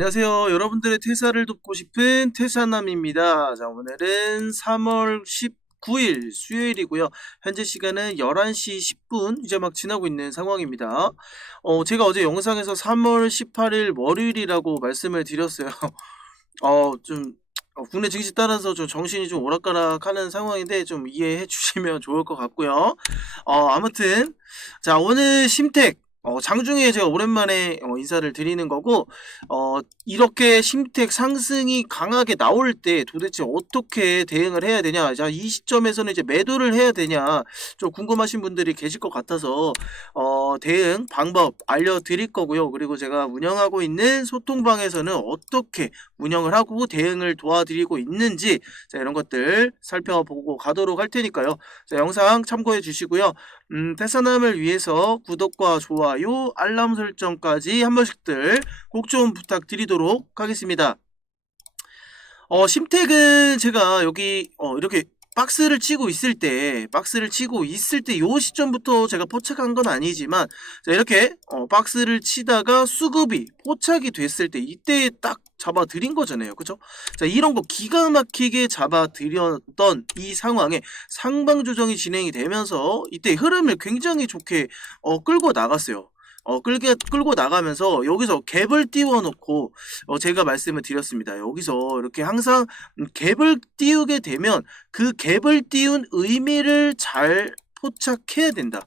안녕하세요. 여러분들의 퇴사를 돕고 싶은 퇴사남입니다. 자, 오늘은 3월 19일 수요일이고요. 현재 시간은 11시 10분 이제 막 지나고 있는 상황입니다. 어, 제가 어제 영상에서 3월 18일 월요일이라고 말씀을 드렸어요. 어, 좀 어, 국내 증시 따라서 좀 정신이 좀 오락가락 하는 상황인데 좀 이해해 주시면 좋을 것 같고요. 어, 아무튼 자, 오늘 심택 어, 장중에 제가 오랜만에 어, 인사를 드리는 거고, 어, 이렇게 심택 상승이 강하게 나올 때 도대체 어떻게 대응을 해야 되냐. 자, 이 시점에서는 이제 매도를 해야 되냐. 좀 궁금하신 분들이 계실 것 같아서, 어, 대응 방법 알려드릴 거고요. 그리고 제가 운영하고 있는 소통방에서는 어떻게 운영을 하고 대응을 도와드리고 있는지, 자, 이런 것들 살펴보고 가도록 할 테니까요. 자, 영상 참고해 주시고요. 음, 태사남을 위해서 구독과 좋아요, 알람 설정까지 한 번씩들 꼭 좀 부탁드리도록 하겠습니다. 어, 심택은 제가 여기 어, 이렇게 박스를 치고 있을 때, 박스를 치고 있을 때 요 시점부터 제가 포착한 건 아니지만, 자, 이렇게 어, 박스를 치다가 수급이 포착이 됐을 때 이때 딱 잡아드린 거잖아요. 그죠? 자, 이런 거 기가 막히게 잡아드렸던 이 상황에 상방 조정이 진행이 되면서 이때 흐름을 굉장히 좋게 어, 끌고 나갔어요. 어, 끌게, 끌고 나가면서 여기서 갭을 띄워놓고 어, 제가 말씀을 드렸습니다. 여기서 이렇게 항상 음, 갭을 띄우게 되면 그 갭을 띄운 의미를 잘 포착해야 된다.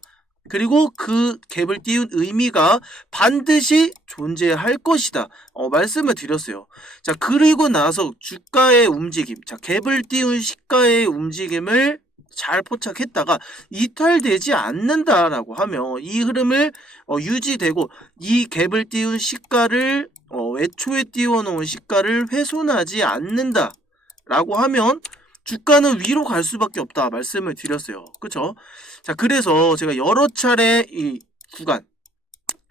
그리고 그 갭을 띄운 의미가 반드시 존재할 것이다. 어, 말씀을 드렸어요. 자, 그리고 나서 주가의 움직임, 자, 갭을 띄운 시가의 움직임을 잘 포착했다가 이탈되지 않는다라고 하면 이 흐름을 어, 유지되고 이 갭을 띄운 시가를 어, 애초에 띄워놓은 시가를 훼손하지 않는다라고 하면 주가는 위로 갈 수밖에 없다 말씀을 드렸어요. 그쵸? 자, 그래서 제가 여러 차례 이 구간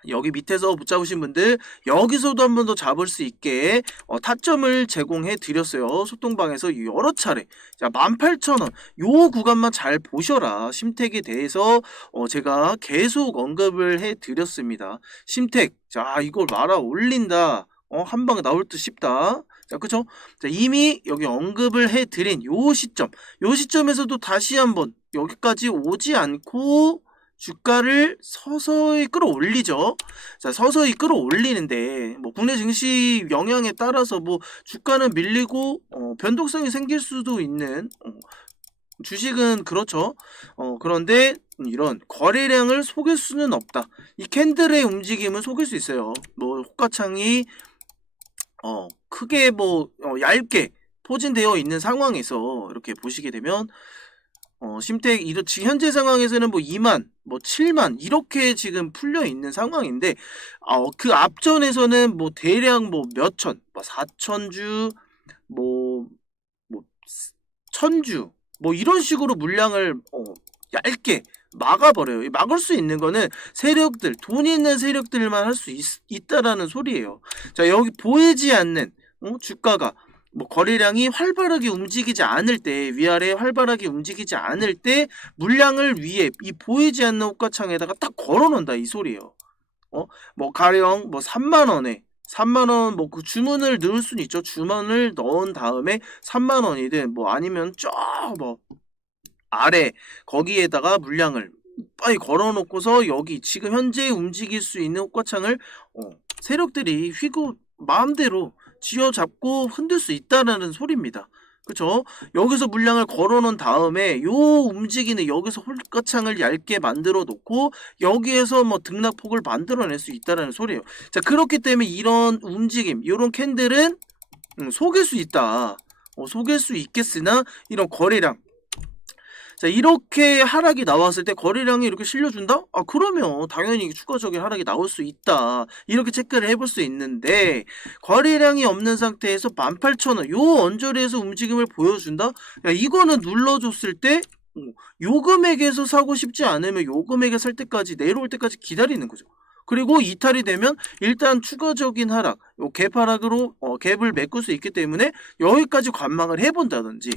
여기 밑에서 붙잡으신 분들 여기서도 한 번 더 잡을 수 있게 어, 타점을 제공해 드렸어요. 소통방에서 여러 차례. 자, 18,000원. 요 구간만 잘 보셔라. 심택에 대해서 어, 제가 계속 언급을 해 드렸습니다. 심택. 자, 이걸 말아 올린다. 어, 한 방에 나올 듯 싶다. 자, 그쵸? 자, 이미 여기 언급을 해 드린 요 시점. 요 시점에서도 다시 한번 여기까지 오지 않고 주가를 서서히 끌어올리죠. 자, 서서히 끌어올리는데 뭐 국내 증시 영향에 따라서 뭐 주가는 밀리고 어, 변동성이 생길 수도 있는 어, 주식은 그렇죠. 어, 그런데 이런 거래량을 속일 수는 없다. 이 캔들의 움직임은 속일 수 있어요. 뭐 호가창이 어, 크게 뭐 어, 얇게 포진되어 있는 상황에서 이렇게 보시게 되면 어, 심택 이런 지금 현재 상황에서는 뭐 2만, 뭐 7만 이렇게 지금 풀려 있는 상황인데 어, 그 앞전에서는 뭐 대략 뭐 몇천, 뭐 4천 주, 뭐, 뭐 천주, 뭐 이런 식으로 물량을 어, 얇게 막아버려요. 막을 수 있는 거는 세력들, 돈 있는 세력들만 할 수 있다라는 소리예요. 자 여기 보이지 않는 어, 주가가 뭐 거래량이 활발하게 움직이지 않을 때 위아래 활발하게 움직이지 않을 때 물량을 위에 이 보이지 않는 옷가창에다가 딱 걸어놓는다 이 소리예요. 어? 뭐 가령 뭐 3만 원에 3만 원 뭐 그 주문을 넣을 수는 있죠. 주문을 넣은 다음에 3만 원이든 뭐 아니면 저 뭐 아래 거기에다가 물량을 빨리 걸어놓고서 여기 지금 현재 움직일 수 있는 옷가창을 어, 세력들이 휘고 마음대로 쥐어잡고 흔들 수 있다는 소리입니다. 그쵸? 여기서 물량을 걸어놓은 다음에 요 움직이는 여기서 홀가창을 얇게 만들어 놓고 여기에서 뭐 등락폭을 만들어낼 수 있다는 소리예요. 자 그렇기 때문에 이런 움직임, 이런 캔들은 음, 속일 수 있다. 어, 속일 수 있겠으나 이런 거래량 자 이렇게 하락이 나왔을 때 거래량이 이렇게 실려준다? 아 그러면 당연히 추가적인 하락이 나올 수 있다 이렇게 체크를 해볼 수 있는데 거래량이 없는 상태에서 18,000원 요 언저리에서 움직임을 보여준다? 야 이거는 눌러줬을 때 어, 요 금액에서 사고 싶지 않으면 요 금액에 살 때까지 내려올 때까지 기다리는 거죠. 그리고 이탈이 되면 일단 추가적인 하락, 요갭 하락으로 어, 갭을 메꿀 수 있기 때문에 여기까지 관망을 해본다든지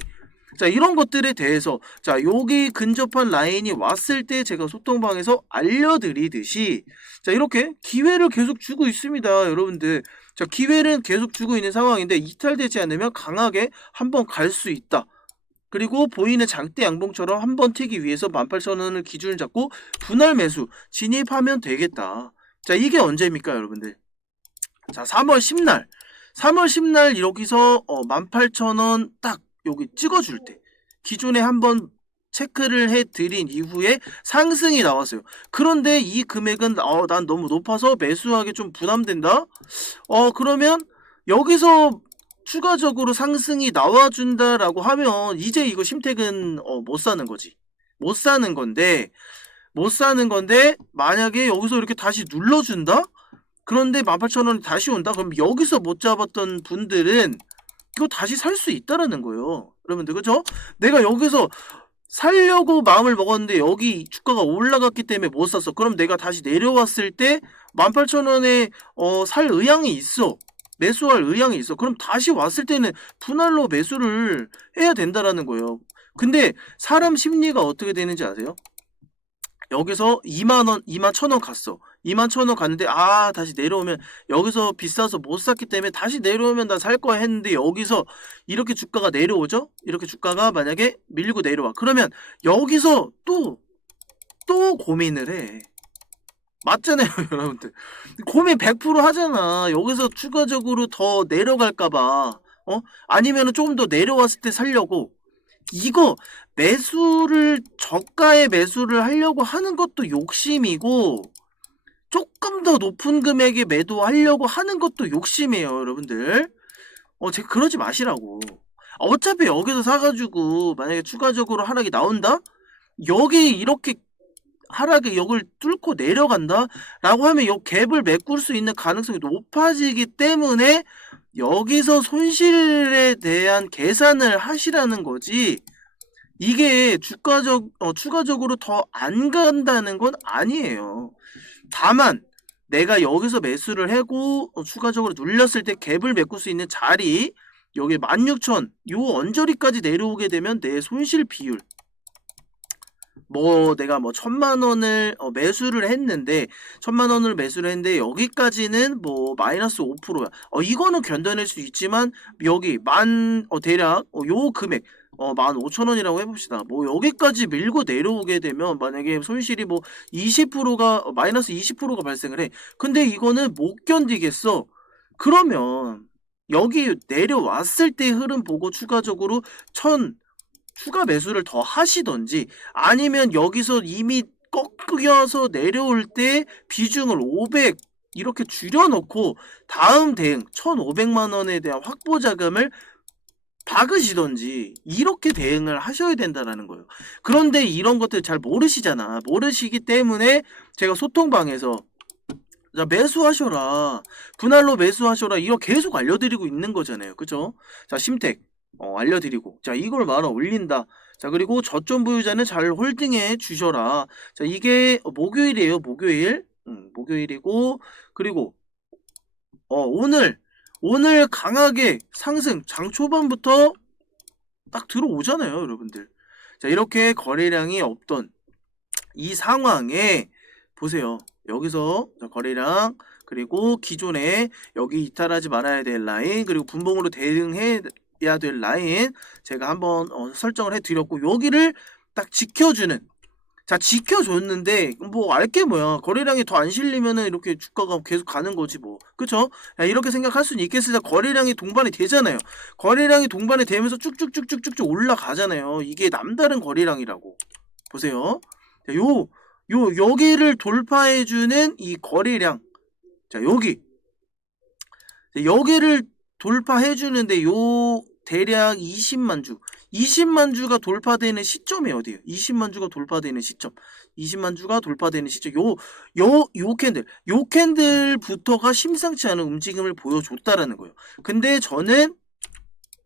자, 이런 것들에 대해서 자, 여기 근접한 라인이 왔을 때 제가 소통방에서 알려드리듯이 자, 이렇게 기회를 계속 주고 있습니다. 여러분들. 자, 기회는 계속 주고 있는 상황인데 이탈되지 않으면 강하게 한번 갈 수 있다. 그리고 보이는 장대 양봉처럼 한 번 튀기 위해서 18,000원을 기준을 잡고 분할 매수 진입하면 되겠다. 자, 이게 언제입니까, 여러분들? 자, 3월 10날. 3월 10날 여기서 어, 18,000원 딱 여기 찍어줄 때 기존에 한번 체크를 해드린 이후에 상승이 나왔어요. 그런데 이 금액은 어, 난 너무 높아서 매수하기 좀 부담된다. 어 그러면 여기서 추가적으로 상승이 나와준다라고 하면 이제 이거 심택은 어, 못 사는 거지. 못 사는 건데 못 사는 건데 만약에 여기서 이렇게 다시 눌러준다? 그런데 18,000원이 다시 온다? 그럼 여기서 못 잡았던 분들은 이거 다시 살 수 있다라는 거예요. 여러분들 그죠? 내가 여기서 살려고 마음을 먹었는데 여기 주가가 올라갔기 때문에 못 샀어. 그럼 내가 다시 내려왔을 때 18,000원에 어, 살 의향이 있어. 매수할 의향이 있어. 그럼 다시 왔을 때는 분할로 매수를 해야 된다라는 거예요. 근데 사람 심리가 어떻게 되는지 아세요? 여기서 2만원, 2만 1천원 갔어. 2만 1천원 갔는데, 아, 다시 내려오면, 여기서 비싸서 못 샀기 때문에 다시 내려오면 나 살 거야 했는데, 여기서 이렇게 주가가 내려오죠? 이렇게 주가가 만약에 밀고 내려와. 그러면 여기서 또, 또 고민을 해. 맞잖아요, 여러분들. 고민 100% 하잖아. 여기서 추가적으로 더 내려갈까봐. 어? 아니면 조금 더 내려왔을 때 살려고. 이거 매수를 저가에 매수를 하려고 하는 것도 욕심이고 조금 더 높은 금액에 매도하려고 하는 것도 욕심이에요, 여러분들. 어, 제가 그러지 마시라고. 어차피 여기서 사가지고 만약에 추가적으로 하락이 나온다? 여기 이렇게 하락의 역을 뚫고 내려간다? 라고 하면 이 갭을 메꿀 수 있는 가능성이 높아지기 때문에 여기서 손실에 대한 계산을 하시라는 거지. 이게 주가적, 어, 추가적으로 더 안 간다는 건 아니에요. 다만, 내가 여기서 매수를 하고, 어, 추가적으로 눌렸을 때 갭을 메꿀 수 있는 자리, 여기 16,000, 요 언저리까지 내려오게 되면 내 손실 비율, 뭐 내가 뭐 천만 원을 어, 매수를 했는데 천만 원을 매수를 했는데 여기까지는 뭐 마이너스 5%야. 어 이거는 견뎌낼 수 있지만 여기 만 어, 대략 어, 요 금액 어, 만 오천 원이라고 해봅시다. 뭐, 여기까지 밀고 내려오게 되면, 만약에 손실이 뭐, 20%가, 마이너스 20%가 발생을 해. 근데 이거는 못 견디겠어. 그러면, 여기 내려왔을 때 흐름 보고 추가적으로 천, 추가 매수를 더 하시던지 아니면 여기서 이미 꺾여서 내려올 때 비중을 500 이렇게 줄여놓고 다음 대응 1,500만 원에 대한 확보 자금을 박으시던지 이렇게 대응을 하셔야 된다라는 거예요. 그런데 이런 것들 잘 모르시잖아. 모르시기 때문에 제가 소통방에서 자, 매수하셔라. 분할로 매수하셔라. 이거 계속 알려드리고 있는 거잖아요. 그죠? 자, 심택. 어, 알려드리고 자 이걸 말아 올린다 자 그리고 저점 보유자는 잘 홀딩해 주셔라 자 이게 목요일이에요 목요일 음, 목요일이고 그리고 어 오늘 오늘 강하게 상승 장 초반부터 딱 들어오잖아요 여러분들. 자 이렇게 거래량이 없던 이 상황에 보세요. 여기서 거래량 그리고 기존에 여기 이탈하지 말아야 될 라인 그리고 분봉으로 대응해 해야 될 라인 제가 한번 어, 설정을 해드렸고 여기를 딱 지켜주는 자 지켜줬는데 뭐 알게 뭐야. 거래량이 더 안 실리면은 이렇게 주가가 계속 가는 거지 뭐. 그쵸? 야, 이렇게 생각할 수는 있겠으나 거래량이 동반이 되잖아요. 거래량이 동반이 되면서 쭉쭉쭉쭉쭉 올라가잖아요. 이게 남다른 거래량이라고. 보세요. 자, 요, 요 여기를 돌파해주는 이 거래량. 자 여기. 여기를 돌파해주는데 요 대략 20만 주 20만 주가 돌파되는 시점이 어디예요? 20만 주가 돌파되는 시점. 20만 주가 돌파되는 시점. 요 요 요 캔들. 요 캔들부터가 심상치 않은 움직임을 보여줬다라는 거예요. 근데 저는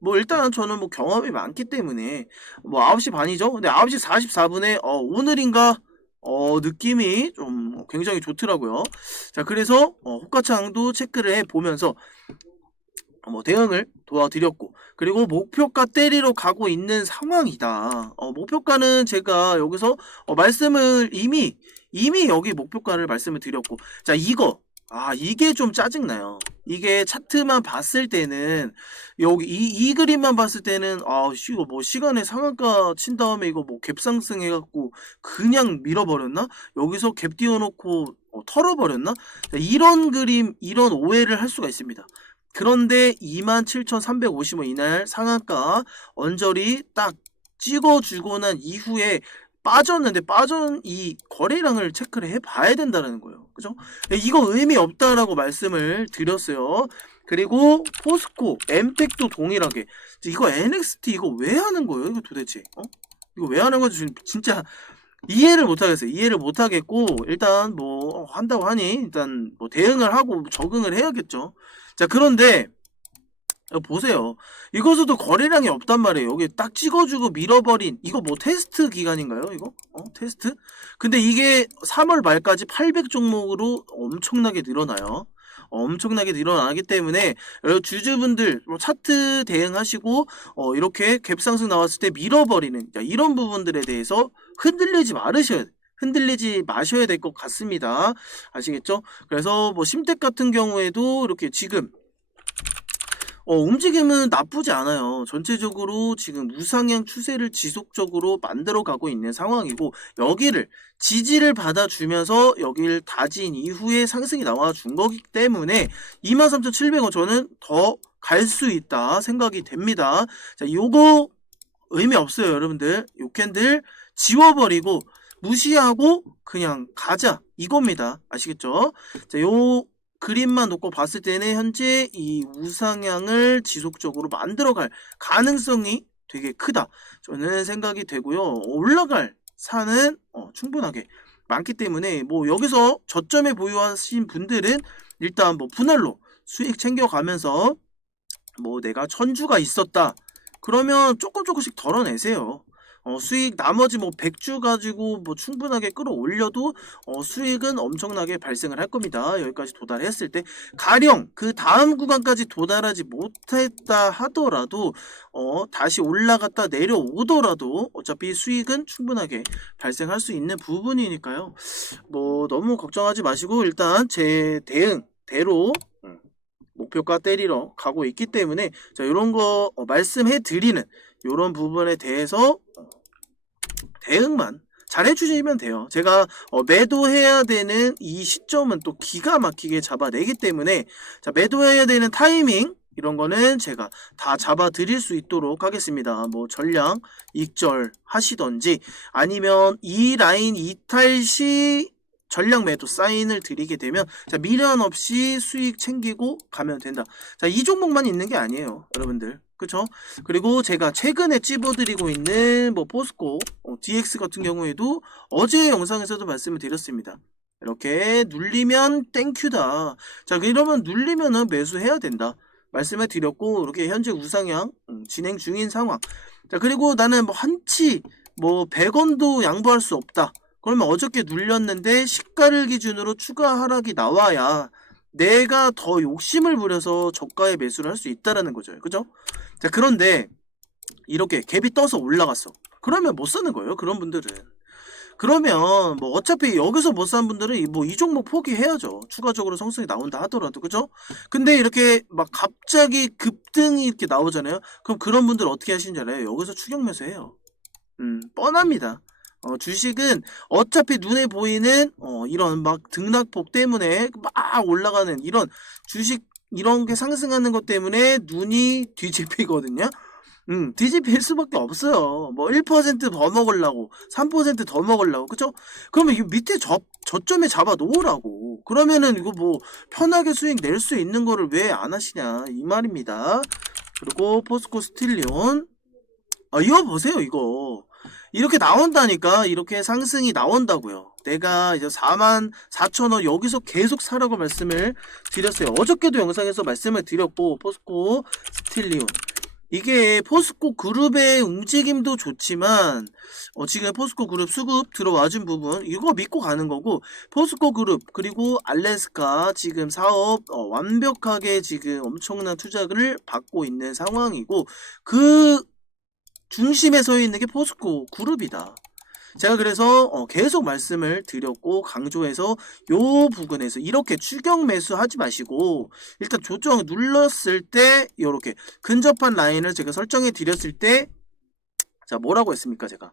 뭐 일단 저는 뭐 경험이 많기 때문에 뭐 9시 반이죠? 근데 9시 44분에 어 오늘인가? 어 느낌이 좀 굉장히 좋더라고요. 자 그래서 어 호가창도 체크를 해 보면서 뭐 대응을 도와드렸고 그리고 목표가 때리러 가고 있는 상황이다. 어, 목표가는 제가 여기서 어, 말씀을 이미 이미 여기 목표가를 말씀을 드렸고 자 이거 아 이게 좀 짜증나요. 이게 차트만 봤을 때는 여기 이, 이 그림만 봤을 때는 아 씨, 이거 뭐 시간에 상한가 친 다음에 이거 뭐 갭상승 해갖고 그냥 밀어버렸나? 여기서 갭 띄워놓고 어, 털어버렸나? 자, 이런 그림 이런 오해를 할 수가 있습니다. 그런데 27,350원 이날 상한가 언저리 딱 찍어주고 난 이후에 빠졌는데 빠진 이 거래량을 체크를 해봐야 된다는 거예요. 그죠? 이거 의미 없다라고 말씀을 드렸어요. 그리고 포스코, 엠텍도 동일하게 이거 NXT 이거 왜 하는 거예요? 이거 도대체 어? 이거 왜 하는 건지 진짜 이해를 못 하겠어요. 이해를 못 하겠고 일단 뭐 한다고 하니 일단 뭐 대응을 하고 적응을 해야겠죠. 자 그런데 어, 보세요. 이것에도 거래량이 없단 말이에요. 여기 딱 찍어주고 밀어버린 이거 뭐 테스트 기간인가요? 이거? 어 테스트? 근데 이게 3월 말까지 800 종목으로 엄청나게 늘어나요. 엄청나게 늘어나기 때문에 주주분들 뭐 차트 대응하시고 어 이렇게 갭상승 나왔을 때 밀어버리는 자, 이런 부분들에 대해서 흔들리지 말으셔야 돼. 흔들리지 마셔야 될 것 같습니다. 아시겠죠? 그래서 뭐 심택 같은 경우에도 이렇게 지금 어, 움직임은 나쁘지 않아요. 전체적으로 지금 우상향 추세를 지속적으로 만들어 가고 있는 상황이고 여기를 지지를 받아주면서 여기를 다진 이후에 상승이 나와 준 거기 때문에 23,700원 저는 더 갈 수 있다 생각이 됩니다. 자, 요거 의미 없어요, 여러분들. 요 캔들 지워버리고 무시하고 그냥 가자 이겁니다. 아시겠죠? 자, 요 그림만 놓고 봤을 때는 현재 이 우상향을 지속적으로 만들어갈 가능성이 되게 크다. 저는 생각이 되고요. 올라갈 산은 어, 충분하게 많기 때문에 뭐 여기서 저점에 보유하신 분들은 일단 뭐 분할로 수익 챙겨가면서 뭐 내가 천주가 있었다. 그러면 조금 조금씩 덜어내세요. 어, 수익 나머지 뭐 100주 가지고 뭐 충분하게 끌어올려도 어, 수익은 엄청나게 발생을 할 겁니다. 여기까지 도달했을 때 가령 그 다음 구간까지 도달하지 못했다 하더라도 어, 다시 올라갔다 내려오더라도 어차피 수익은 충분하게 발생할 수 있는 부분이니까요. 뭐 너무 걱정하지 마시고 일단 제 대응 대로 음, 목표가 때리러 가고 있기 때문에 자 이런 거 어, 말씀해 드리는 이런 부분에 대해서 어, 대응만 잘 해주시면 돼요. 제가 어, 매도해야 되는 이 시점은 또 기가 막히게 잡아내기 때문에 자 매도해야 되는 타이밍 이런 거는 제가 다 잡아 드릴 수 있도록 하겠습니다. 뭐 전량 익절 하시던지 아니면 이 라인 이탈 시 전량 매도 사인을 드리게 되면 자 미련 없이 수익 챙기고 가면 된다. 자이 종목만 있는 게 아니에요, 여러분들. 그쵸? 그리고 제가 최근에 찝어드리고 있는 뭐 포스코 어, DX 같은 경우에도 어제 영상에서도 말씀을 드렸습니다. 이렇게 눌리면 땡큐다. 자 그러면 눌리면은 매수해야 된다. 말씀을 드렸고 이렇게 현재 우상향 음, 진행 중인 상황. 자 그리고 나는 뭐 한치 뭐 100원도 양보할 수 없다. 그러면 어저께 눌렸는데 시가를 기준으로 추가 하락이 나와야 내가 더 욕심을 부려서 저가에 매수를 할 수 있다라는 거죠. 그죠? 자, 그런데 이렇게 갭이 떠서 올라갔어. 그러면 못 사는 거예요. 그런 분들은. 그러면 뭐 어차피 여기서 못 사는 분들은 뭐 이 종목 포기해야죠. 추가적으로 성승이 나온다 하더라도 그죠? 근데 이렇게 막 갑자기 급등이 이렇게 나오잖아요. 그럼 그런 분들 어떻게 하시는지 알아요? 여기서 추격 매수해요. 음, 뻔합니다. 어, 주식은 어차피 눈에 보이는 어, 이런 막 등락폭 때문에 막 올라가는 이런 주식 이런 게 상승하는 것 때문에 눈이 뒤집히거든요. 음, 뒤집힐 수밖에 없어요. 뭐 1%더 먹으려고, 3%더 먹으려고, 그죠? 그러면 이 밑에 저, 저점에 잡아 놓으라고. 그러면은 이거 뭐 편하게 수익 낼 수 있는 거를 왜 안 하시냐 이 말입니다. 그리고 포스코 스틸리온, 아 이거 보세요 이거. 이렇게 나온다니까 이렇게 상승이 나온다고요. 내가 이제 4만 4천 원 여기서 계속 사라고 말씀을 드렸어요. 어저께도 영상에서 말씀을 드렸고 포스코 스틸리온 이게 포스코 그룹의 움직임도 좋지만 어, 지금 포스코 그룹 수급 들어와준 부분 이거 믿고 가는 거고 포스코 그룹 그리고 알래스카 지금 사업 어, 완벽하게 지금 엄청난 투자를 받고 있는 상황이고 그 중심에 서 있는 게 포스코 그룹이다. 제가 그래서 어, 계속 말씀을 드렸고 강조해서 요 부분에서 이렇게 추격 매수 하지 마시고 일단 조정 눌렀을 때 이렇게 근접한 라인을 제가 설정해 드렸을 때 자 뭐라고 했습니까 제가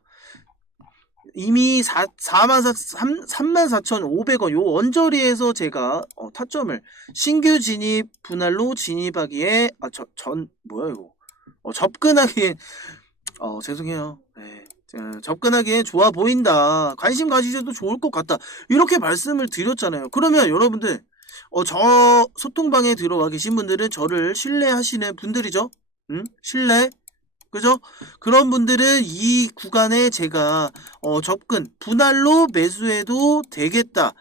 이미 4, 4만 3, 4,500원 요 원저리에서 제가 어, 타점을 신규 진입 분할로 진입하기에 아전 뭐야 이거 어, 접근하기에 어 죄송해요 네. 자, 접근하기에 좋아 보인다. 관심 가지셔도 좋을 것 같다. 이렇게 말씀을 드렸잖아요. 그러면 여러분들, 어, 저 소통방에 들어와 계신 분들은 저를 신뢰하시는 분들이죠? 응? 신뢰? 그죠? 그런 분들은 이 구간에 제가, 어, 접근, 분할로 매수해도 되겠다.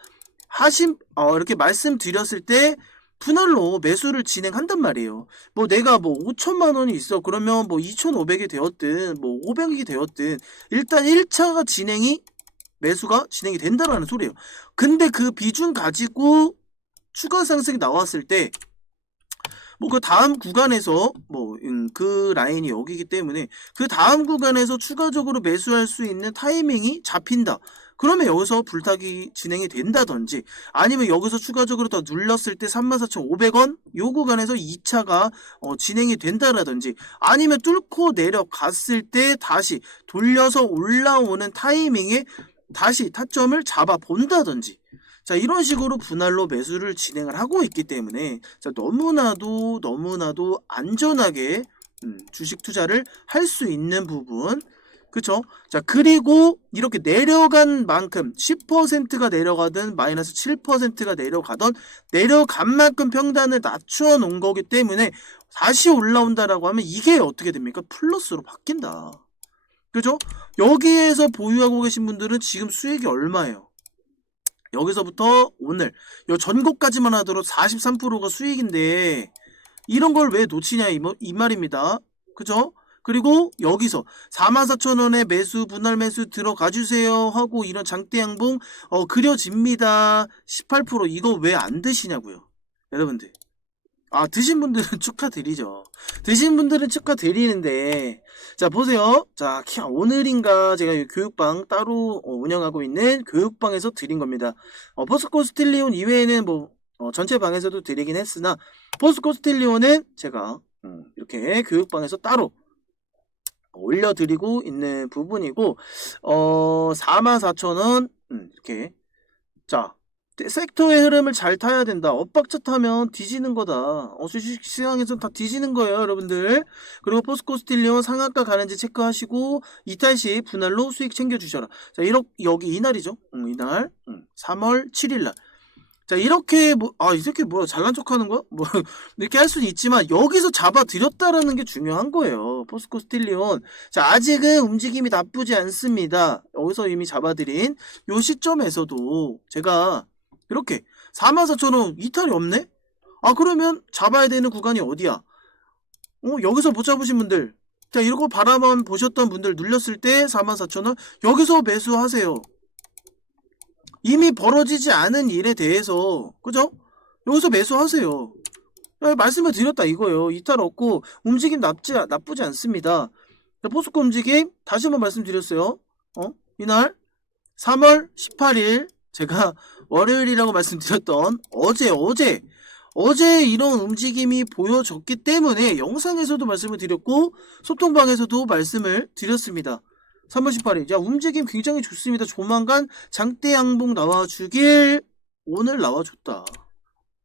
하신, 어, 이렇게 말씀드렸을 때, 분할로 매수를 진행한단 말이에요. 뭐 내가 뭐 5천만 원이 있어. 그러면 뭐 2,500이 되었든 뭐 500이 되었든 일단 1차가 진행이 매수가 진행이 된다라는 소리예요. 근데 그 비중 가지고 추가 상승이 나왔을 때 뭐 그 다음 구간에서 뭐그 라인이 여기기 때문에 그 다음 구간에서 추가적으로 매수할 수 있는 타이밍이 잡힌다. 그러면 여기서 불타기 진행이 된다든지 아니면 여기서 추가적으로 더 눌렀을 때 34,500원? 요 구간에서 2차가 어, 진행이 된다라든지 아니면 뚫고 내려갔을 때 다시 돌려서 올라오는 타이밍에 다시 타점을 잡아 본다든지. 자 이런 식으로 분할로 매수를 진행을 하고 있기 때문에 자 너무나도 너무나도 안전하게 음, 주식 투자를 할 수 있는 부분 그쵸? 자, 그리고 이렇게 내려간 만큼 10%가 내려가든 마이너스 7%가 내려가던 내려간 만큼 평단을 낮추어 놓은 거기 때문에 다시 올라온다라고 하면 이게 어떻게 됩니까? 플러스로 바뀐다. 그죠? 여기에서 보유하고 계신 분들은 지금 수익이 얼마예요? 여기서부터 오늘 요 전고까지만 하더라도 43%가 수익인데 이런 걸 왜 놓치냐 이, 이 말입니다. 그죠? 그리고 여기서 44,000원에 매수 분할 매수 들어가 주세요 하고 이런 장대 양봉 어, 그려집니다. 18% 이거 왜 안 드시냐고요. 여러분들. 아 드신 분들은 축하드리죠. 드신 분들은 축하드리는데 자 보세요. 자 오늘인가 제가 교육방 따로 어, 운영하고 있는 교육방에서 드린 겁니다. 어, 포스코 스틸리온 이외에는 뭐 어, 전체 방에서도 드리긴 했으나 포스코 스틸리온은 제가 음, 이렇게 교육방에서 따로 올려드리고 있는 부분이고 어 44,000원 음, 이렇게 자 섹터의 흐름을 잘 타야 된다. 엇박자 타면 뒤지는 거다. 어, 주식 시장에서 다 뒤지는 거예요, 여러분들. 그리고 포스코 스틸리온 상한가 가는지 체크하시고 이탈 시 분할로 수익 챙겨주셔라. 자, 이렇게 여기 이날이죠. 응, 이날 응, 3월 7일 날. 자 이렇게 뭐 아 이 새끼 뭐야 잘난 척하는 거야? 뭐 이렇게 할 수는 있지만 여기서 잡아들였다라는 게 중요한 거예요. 포스코 스틸리온 자 아직은 움직임이 나쁘지 않습니다. 여기서 이미 잡아들인 요 시점에서도 제가 이렇게 44,000원 이탈이 없네? 아 그러면 잡아야 되는 구간이 어디야? 어 여기서 못 잡으신 분들 자 이러고 바라만 보셨던 분들 눌렸을 때 44,000원 여기서 매수하세요. 이미 벌어지지 않은 일에 대해서 그죠? 여기서 매수하세요. 말씀을 드렸다 이거예요. 이탈 없고 움직임 나쁘지, 나쁘지 않습니다. 포스코 움직임 다시 한번 말씀드렸어요. 어? 이날 3월 18일 제가 월요일이라고 말씀드렸던 어제 어제 어제 이런 움직임이 보여졌기 때문에 영상에서도 말씀을 드렸고 소통방에서도 말씀을 드렸습니다. 3월 18일. 자, 움직임 굉장히 좋습니다. 조만간 장대 양봉 나와주길 오늘 나와줬다.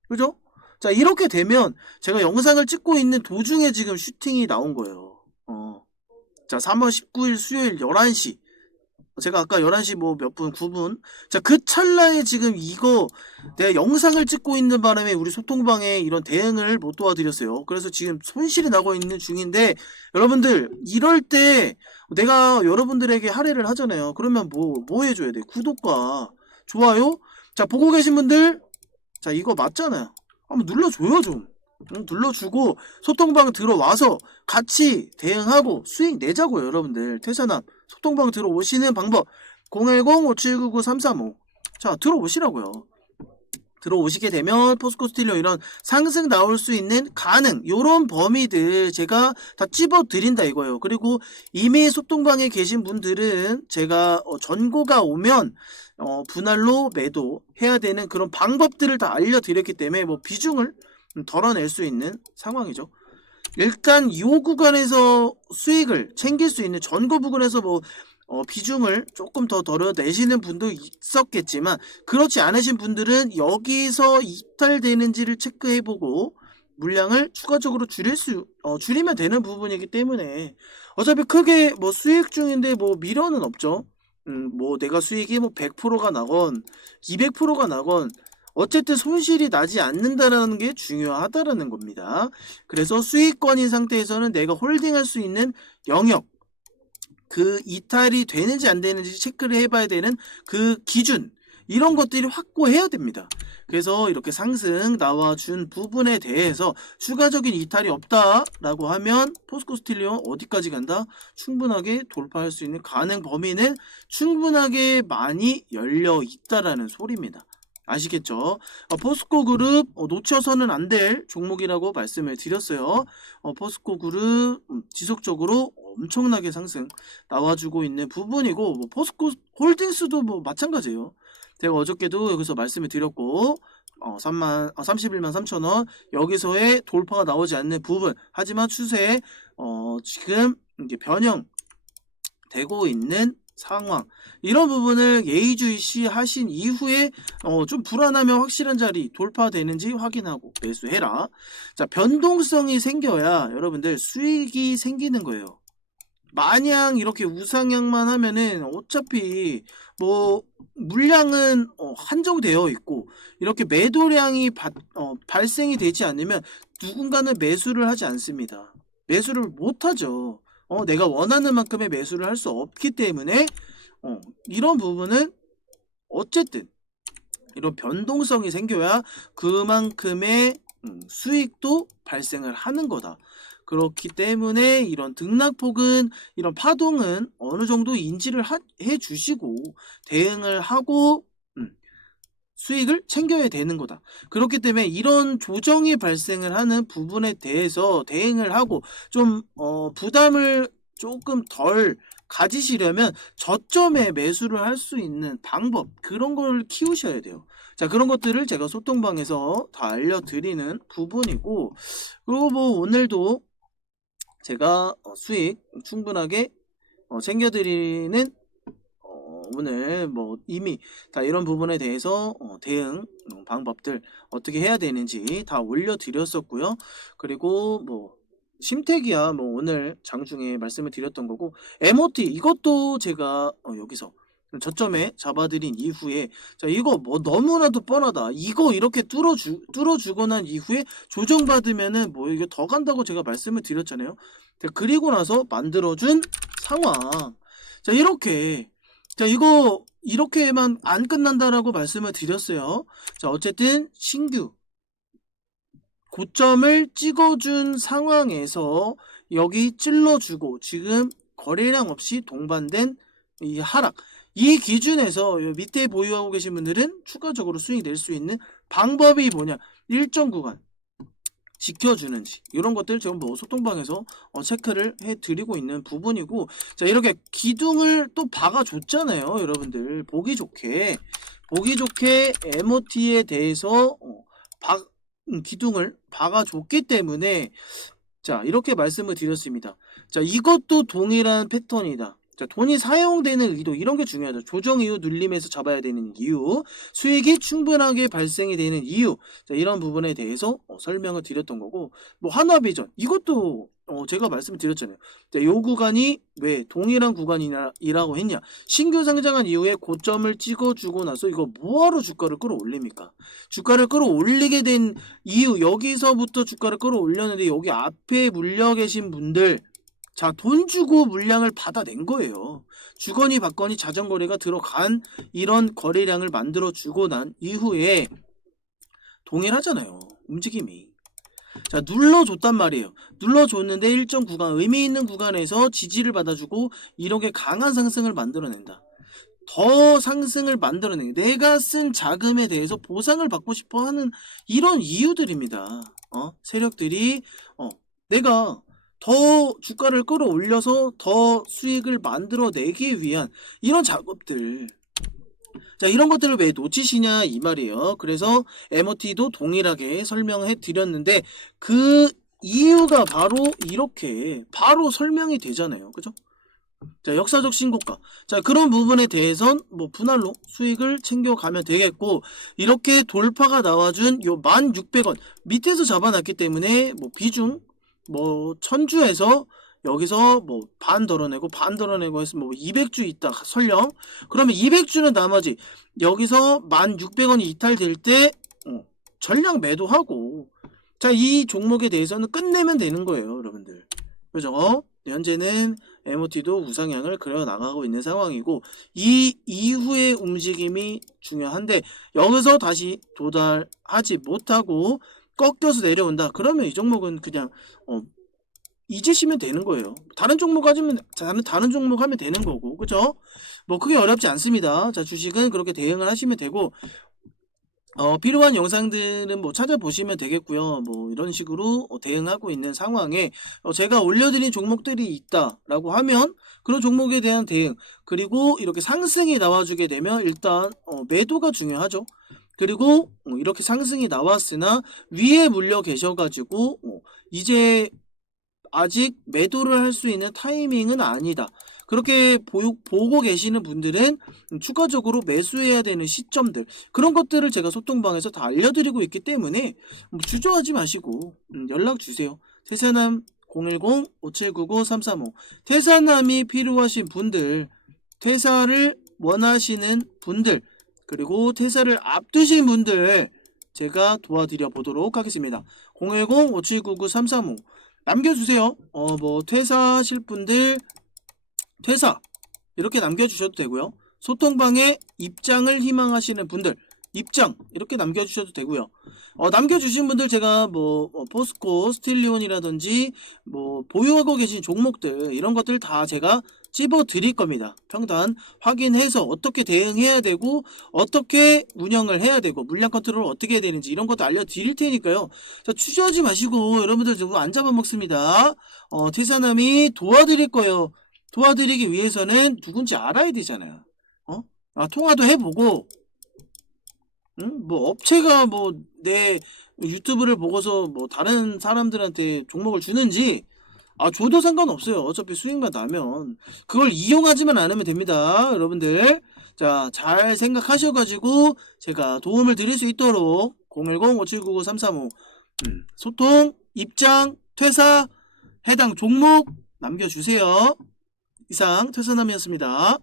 그죠? 자, 이렇게 되면 제가 영상을 찍고 있는 도중에 지금 슈팅이 나온 거예요. 어. 자, 3월 19일 수요일 11시. 제가 아까 11시 뭐 몇 분, 9분. 자, 그 찰나에 지금 이거 내가 영상을 찍고 있는 바람에 우리 소통방에 이런 대응을 못 도와드렸어요. 그래서 지금 손실이 나고 있는 중인데 여러분들 이럴 때 내가 여러분들에게 할애를 하잖아요. 그러면 뭐, 뭐 해줘야 돼? 구독과 좋아요? 자, 보고 계신 분들, 자, 이거 맞잖아요. 한번 눌러줘요, 좀. 응, 눌러주고 소통방 들어와서 같이 대응하고 수익 내자고요 여러분들 퇴사남 소통방 들어오시는 방법. 010-5799-335 자 들어오시라고요. 들어오시게 되면 포스코 스틸러 이런 상승 나올 수 있는 가능 요런 범위들 제가 다 찝어 드린다 이거예요. 그리고 이미 소통방에 계신 분들은 제가 어, 전고가 오면 어, 분할로 매도 해야 되는 그런 방법들을 다 알려드렸기 때문에 뭐 비중을 음, 덜어낼 수 있는 상황이죠. 일단 이 구간에서 수익을 챙길 수 있는 전고 부근에서 뭐 어, 비중을 조금 더 덜어내시는 분도 있었겠지만 그렇지 않으신 분들은 여기서 이탈되는지를 체크해보고 물량을 추가적으로 줄일 수 어, 줄이면 되는 부분이기 때문에 어차피 크게 뭐 수익 중인데 뭐 미련은 없죠. 음, 뭐 내가 수익이 뭐 100%가 나건 200%가 나건 어쨌든 손실이 나지 않는다라는 게 중요하다라는 겁니다. 그래서 수익권인 상태에서는 내가 홀딩할 수 있는 영역 그 이탈이 되는지 안 되는지 체크를 해봐야 되는 그 기준 이런 것들이 확고해야 됩니다. 그래서 이렇게 상승 나와준 부분에 대해서 추가적인 이탈이 없다라고 하면 포스코 스틸리온 어디까지 간다? 충분하게 돌파할 수 있는 가능 범위는 충분하게 많이 열려 있다라는 소리입니다. 아시겠죠? 어, 포스코 그룹 어, 놓쳐서는 안 될 종목이라고 말씀을 드렸어요. 어, 포스코 그룹 음, 지속적으로 엄청나게 상승 나와주고 있는 부분이고 뭐 포스코 홀딩스도 뭐 마찬가지예요. 제가 어저께도 여기서 말씀을 드렸고 어, 3만, 아, 31만 3천 원 여기서의 돌파가 나오지 않는 부분 하지만 추세 어, 지금 이제 변형 되고 있는 상황 이런 부분을 예의주시 하신 이후에 어, 좀 불안하면 확실한 자리 돌파되는지 확인하고 매수해라. 자 변동성이 생겨야 여러분들 수익이 생기는 거예요. 마냥 이렇게 우상향만 하면은 어차피 뭐 물량은 어, 한정되어 있고 이렇게 매도량이 바, 어, 발생이 되지 않으면 누군가는 매수를 하지 않습니다. 매수를 못 하죠. 어, 내가 원하는 만큼의 매수를 할 수 없기 때문에 어, 이런 부분은 어쨌든 이런 변동성이 생겨야 그만큼의 음, 수익도 발생을 하는 거다. 그렇기 때문에 이런 등락폭은 이런 파동은 어느 정도 인지를 하, 해 주시고 대응을 하고 음, 수익을 챙겨야 되는 거다. 그렇기 때문에 이런 조정이 발생을 하는 부분에 대해서 대응을 하고 좀 어, 부담을 조금 덜 가지시려면 저점에 매수를 할 수 있는 방법 그런 걸 키우셔야 돼요. 자 그런 것들을 제가 소통방에서 다 알려드리는 부분이고 그리고 뭐 오늘도 제가 어, 수익 충분하게 어, 챙겨드리는 어, 오늘 뭐 이미 다 이런 부분에 대해서 어, 대응 어, 방법들 어떻게 해야 되는지 다 올려드렸었고요. 그리고 뭐 심택이야 뭐 오늘 장중에 말씀을 드렸던 거고 MOT 이것도 제가 어, 여기서 저점에 잡아드린 이후에 자 이거 뭐 너무나도 뻔하다. 이거 이렇게 뚫어주 뚫어주고 난 이후에 조정받으면은 뭐 이게 더 간다고 제가 말씀을 드렸잖아요. 자, 그리고 나서 만들어준 상황. 자 이렇게 자 이거 이렇게만 안 끝난다라고 말씀을 드렸어요. 자 어쨌든 신규 고점을 찍어준 상황에서 여기 찔러주고 지금 거래량 없이 동반된 이 하락 이 기준에서 요 밑에 보유하고 계신 분들은 추가적으로 수익 낼 수 있는 방법이 뭐냐? 일정 구간 지켜주는지 이런 것들 지금 뭐 소통방에서 어, 체크를 해드리고 있는 부분이고 자 이렇게 기둥을 또 박아줬잖아요 여러분들 보기 좋게 보기 좋게 MOT에 대해서 어, 박 음, 기둥을 박아줬기 때문에 자 이렇게 말씀을 드렸습니다. 자 이것도 동일한 패턴이다. 자 돈이 사용되는 의도 이런 게 중요하죠. 조정 이후 눌림에서 잡아야 되는 이유, 수익이 충분하게 발생이 되는 이유, 자 이런 부분에 대해서 어, 설명을 드렸던 거고 뭐 하나비전 이것도 어, 제가 말씀을 드렸잖아요. 자, 요 구간이 왜 동일한 구간이라고 했냐? 신규 상장한 이후에 고점을 찍어주고 나서 이거 뭐하러 주가를 끌어올립니까? 주가를 끌어올리게 된 이유 여기서부터 주가를 끌어올렸는데 여기 앞에 물려 계신 분들 자, 돈 주고 물량을 받아낸 거예요. 주거니 받거니 자전거래가 들어간 이런 거래량을 만들어 주고 난 이후에 동일하잖아요. 움직임이. 자, 눌러줬단 말이에요. 눌러줬는데 일정 구간, 의미 있는 구간에서 지지를 받아주고 이렇게 강한 상승을 만들어낸다. 더 상승을 만들어내는 게 내가 쓴 자금에 대해서 보상을 받고 싶어 하는 이런 이유들입니다. 어? 세력들이 어, 내가 더 주가를 끌어올려서 더 수익을 만들어내기 위한 이런 작업들. 자, 이런 것들을 왜 놓치시냐 이 말이에요. 그래서 MOT도 동일하게 설명해 드렸는데 그 이유가 바로 이렇게 바로 설명이 되잖아요. 그죠? 자, 역사적 신고가. 자, 그런 부분에 대해선 뭐 분할로 수익을 챙겨가면 되겠고, 이렇게 돌파가 나와준 요 1,600원 밑에서 잡아놨기 때문에 뭐 비중, 뭐 천주에서 여기서 뭐 반 덜어내고 반 덜어내고 해서 뭐 200주 있다 설령. 그러면 200주는 나머지 여기서 1,600원이 이탈될 때 어, 전량 매도하고. 자 이 종목에 대해서는 끝내면 되는 거예요 여러분들. 그죠? 현재는 MOT도 우상향을 그려 나가고 있는 상황이고 이 이후의 움직임이 중요한데 여기서 다시 도달하지 못하고 꺾여서 내려온다 그러면 이 종목은 그냥 어, 잊으시면 되는 거예요. 다른 종목 가지면 다른 다른 종목 하면 되는 거고, 그죠? 뭐 크게 어렵지 않습니다. 자 주식은 그렇게 대응을 하시면 되고, 어 필요한 영상들은 뭐 찾아보시면 되겠고요. 뭐 이런 식으로 어, 대응하고 있는 상황에 어, 제가 올려드린 종목들이 있다라고 하면 그런 종목에 대한 대응 그리고 이렇게 상승이 나와주게 되면 일단 어, 매도가 중요하죠. 그리고 어, 이렇게 상승이 나왔으나 위에 물려 계셔가지고 어, 이제 아직 매도를 할 수 있는 타이밍은 아니다. 그렇게 보, 보고 계시는 분들은 추가적으로 매수해야 되는 시점들 그런 것들을 제가 소통방에서 다 알려드리고 있기 때문에 뭐 주저하지 마시고 음, 연락 주세요. 태세남 010-5799-335 퇴사남이 필요하신 분들 퇴사를 원하시는 분들 그리고 퇴사를 앞두신 분들 제가 도와드려 보도록 하겠습니다. 010-5799-335 남겨주세요. 어, 뭐, 퇴사하실 분들, 퇴사. 이렇게 남겨주셔도 되고요. 소통방에 입장을 희망하시는 분들, 입장. 이렇게 남겨주셔도 되고요. 어, 남겨주신 분들 제가 뭐, 어, 포스코, 스틸리온이라든지, 뭐, 보유하고 계신 종목들, 이런 것들 다 제가 찝어 드릴 겁니다. 평단 확인해서 어떻게 대응해야 되고, 어떻게 운영을 해야 되고, 물량 컨트롤 어떻게 해야 되는지, 이런 것도 알려드릴 테니까요. 자, 취재하지 마시고, 여러분들 지금 안 잡아먹습니다. 어, 태사남이 도와드릴 거예요. 도와드리기 위해서는 누군지 알아야 되잖아요. 어? 아, 통화도 해보고, 응? 뭐, 업체가 뭐, 내 유튜브를 보고서 뭐, 다른 사람들한테 종목을 주는지, 아, 줘도 상관없어요. 어차피 수익만 나면. 그걸 이용하지만 않으면 됩니다. 여러분들. 자, 잘 생각하셔가지고, 제가 도움을 드릴 수 있도록, 010-5799-335, 음, 소통, 입장, 퇴사, 해당 종목 남겨주세요. 이상 퇴사남이었습니다.